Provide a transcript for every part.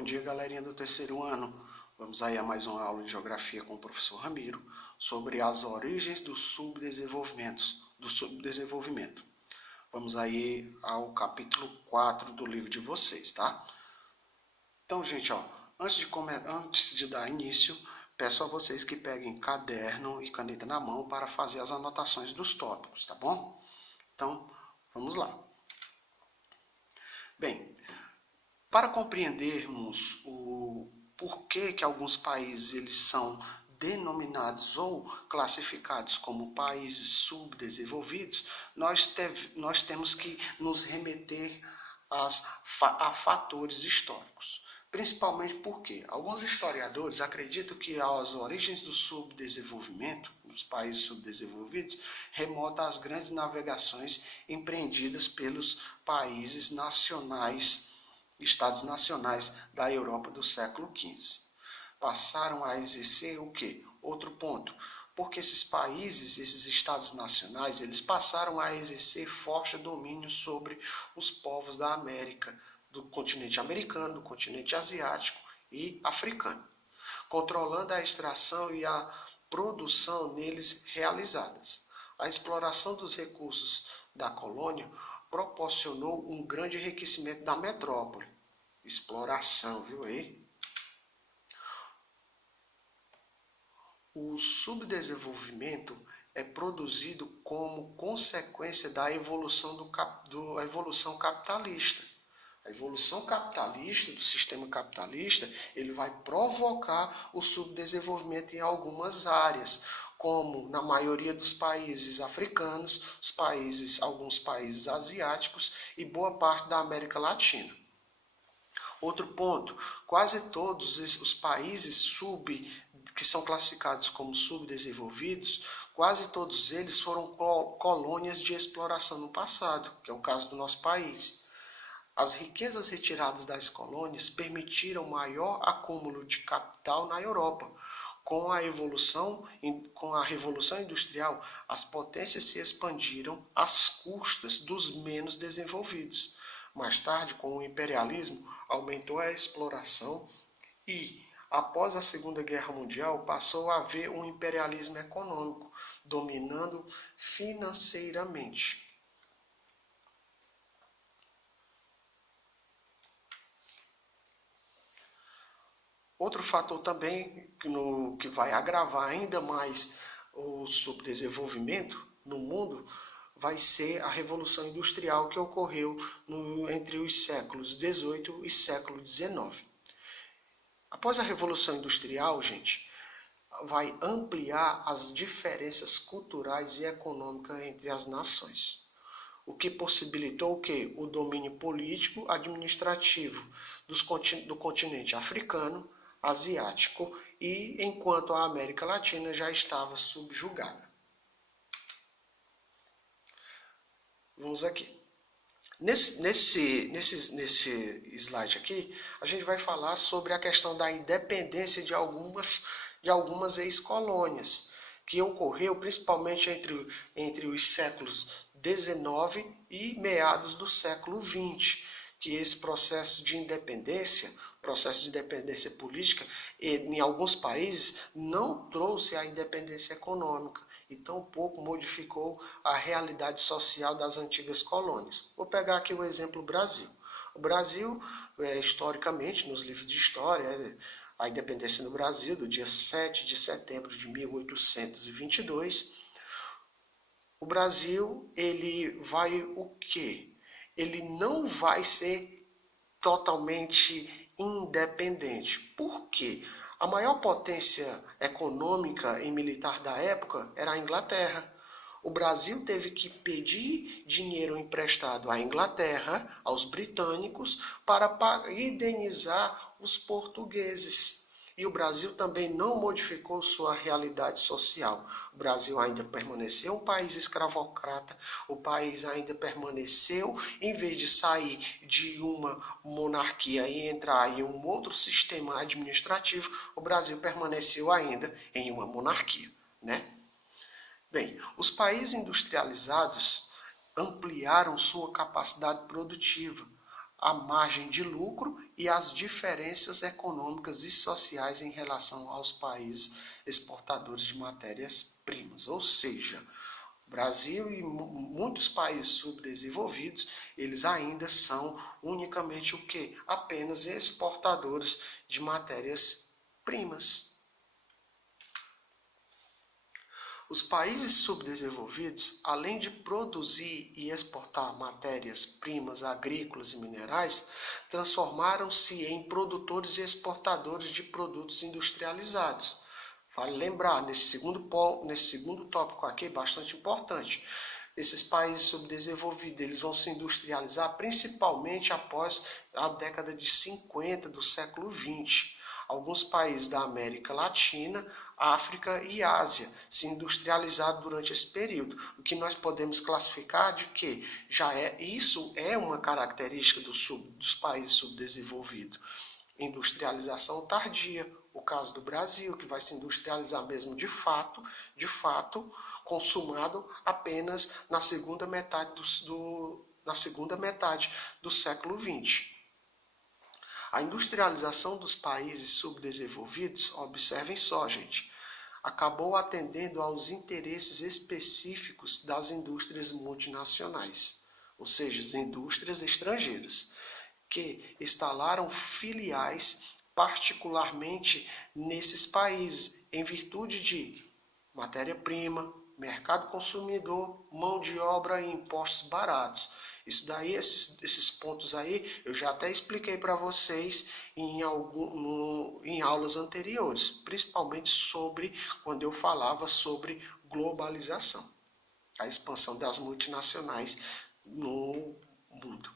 Bom dia, galerinha do terceiro ano. Vamos aí a mais uma aula de geografia com o professor Ramiro sobre as origens do subdesenvolvimento. Vamos aí ao capítulo 4 do livro de vocês, tá? Então, gente, antes de dar início, peço a vocês que peguem caderno e caneta na mão para fazer as anotações dos tópicos, tá bom? Então, vamos lá. Bem, para compreendermos o porquê que alguns países eles são denominados ou classificados como países subdesenvolvidos, nós temos que nos remeter a fatores históricos. Principalmente porque alguns historiadores acreditam que as origens do subdesenvolvimento, dos países subdesenvolvidos, remonta às grandes navegações empreendidas pelos países nacionais, estados nacionais da Europa do século XV. Passaram a exercer o quê? Outro ponto. Porque esses países, esses estados nacionais, eles passaram a exercer forte domínio sobre os povos da América, do continente americano, do continente asiático e africano, controlando a extração e a produção neles realizadas. A exploração dos recursos da colônia proporcionou um grande enriquecimento da metrópole. Exploração, viu aí? O subdesenvolvimento é produzido como consequência da evolução capitalista. A evolução capitalista, do sistema capitalista, ele vai provocar o subdesenvolvimento em algumas áreas, como na maioria dos países africanos, alguns países asiáticos e boa parte da América Latina. Outro ponto, quase todos os países que são classificados como subdesenvolvidos, quase todos eles foram colônias de exploração no passado, que é o caso do nosso país. As riquezas retiradas das colônias permitiram maior acúmulo de capital na Europa. Com a Revolução Industrial, as potências se expandiram às custas dos menos desenvolvidos. Mais tarde, com o imperialismo, aumentou a exploração e, após a Segunda Guerra Mundial, passou a haver um imperialismo econômico, dominando financeiramente. Outro fator também que vai agravar ainda mais o subdesenvolvimento no mundo vai ser a Revolução Industrial que ocorreu entre os séculos XVIII e século XIX. Após a Revolução Industrial, gente, vai ampliar as diferenças culturais e econômicas entre as nações, o que possibilitou o quê? O domínio político administrativo do continente africano, asiático, e enquanto a América Latina já estava subjugada. Vamos aqui. Nesse slide aqui, a gente vai falar sobre a questão da independência de algumas ex-colônias, que ocorreu principalmente entre os séculos XIX e meados do século XX, que esse processo de independência política, em alguns países, não trouxe a independência econômica e tampouco modificou a realidade social das antigas colônias. Vou pegar aqui o exemplo Brasil. O Brasil, historicamente, nos livros de história, a independência do Brasil, do dia 7 de setembro de 1822, o Brasil, ele vai o quê? Ele não vai ser totalmente independente. Por quê? A maior potência econômica e militar da época era a Inglaterra. O Brasil teve que pedir dinheiro emprestado à Inglaterra, aos britânicos, para indenizar os portugueses. E o Brasil também não modificou sua realidade social. O Brasil ainda permaneceu um país escravocrata, o país ainda permaneceu, em vez de sair de uma monarquia e entrar em um outro sistema administrativo, o Brasil permaneceu ainda em uma monarquia, né? Bem, os países industrializados ampliaram sua capacidade produtiva, a margem de lucro e as diferenças econômicas e sociais em relação aos países exportadores de matérias-primas. Ou seja, o Brasil e muitos países subdesenvolvidos, eles ainda são unicamente o quê? Apenas exportadores de matérias-primas. Os países subdesenvolvidos, além de produzir e exportar matérias-primas agrícolas e minerais, transformaram-se em produtores e exportadores de produtos industrializados. Vale lembrar, nesse segundo tópico aqui, bastante importante, esses países subdesenvolvidos, eles vão se industrializar principalmente após a década de 50 do século XX. Alguns países da América Latina, África e Ásia se industrializaram durante esse período, o que nós podemos classificar de que isso é uma característica dos países subdesenvolvidos. Industrialização tardia, o caso do Brasil, que vai se industrializar mesmo de fato, consumado apenas na segunda metade do século XX. A industrialização dos países subdesenvolvidos, observem só, gente, acabou atendendo aos interesses específicos das indústrias multinacionais, ou seja, as indústrias estrangeiras, que instalaram filiais particularmente nesses países, em virtude de matéria-prima, mercado consumidor, mão de obra e impostos baratos. Isso daí, esses pontos aí, eu já até expliquei para vocês em aulas anteriores, principalmente quando eu falava sobre globalização, a expansão das multinacionais no mundo.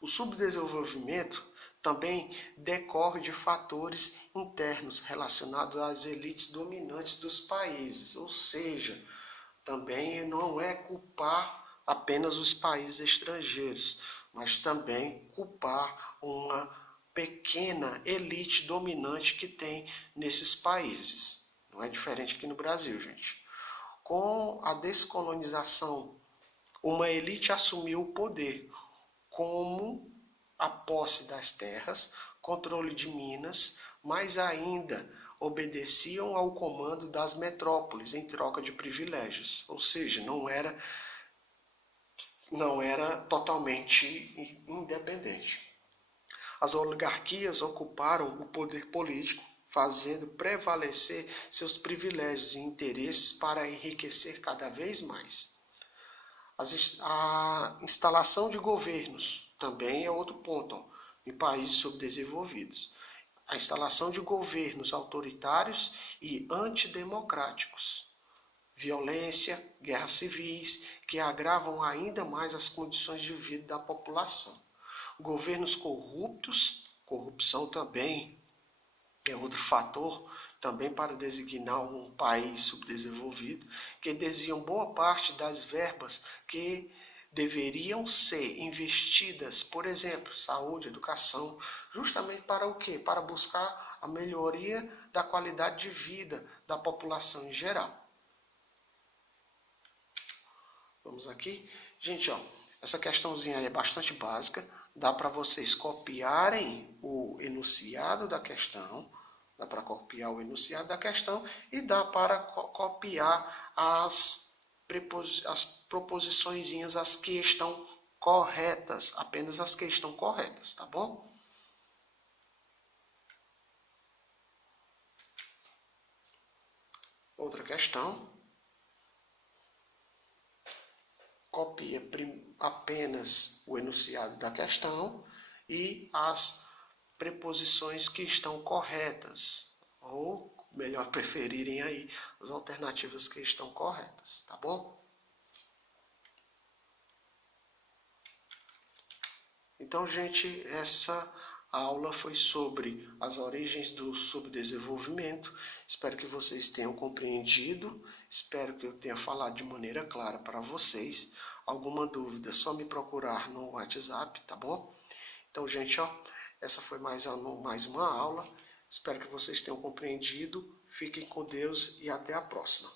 O subdesenvolvimento também decorre de fatores internos relacionados às elites dominantes dos países, ou seja, também não é culpar apenas os países estrangeiros, mas também culpar uma pequena elite dominante que tem nesses países. Não é diferente aqui no Brasil, gente. Com a descolonização, uma elite assumiu o poder, como a posse das terras, controle de minas, mas ainda obedeciam ao comando das metrópoles em troca de privilégios, ou seja, não era totalmente independente. As oligarquias ocuparam o poder político, fazendo prevalecer seus privilégios e interesses para enriquecer cada vez mais. A instalação de governos também é outro ponto, em países subdesenvolvidos. A instalação de governos autoritários e antidemocráticos. Violência, guerras civis, que agravam ainda mais as condições de vida da população. Governos corruptos, corrupção também é outro fator, também para designar um país subdesenvolvido, que desviam boa parte das verbas que deveriam ser investidas, por exemplo, saúde, educação, justamente para o quê? Para buscar a melhoria da qualidade de vida da população em geral. Vamos aqui. Gente, essa questãozinha aí é bastante básica. Dá para vocês copiarem o enunciado da questão. Dá para copiar o enunciado da questão e dá para copiar as proposiçõezinhas, as que estão corretas. Apenas as que estão corretas, tá bom? Outra questão. Copia apenas o enunciado da questão e as preposições que estão corretas, ou melhor preferirem aí as alternativas que estão corretas, tá bom? Então, gente, essa aula foi sobre as origens do subdesenvolvimento. Espero que vocês tenham compreendido. Espero que eu tenha falado de maneira clara para vocês. Alguma dúvida, é só me procurar no WhatsApp, tá bom? Então, gente, essa foi mais uma aula. Espero que vocês tenham compreendido. Fiquem com Deus e até a próxima.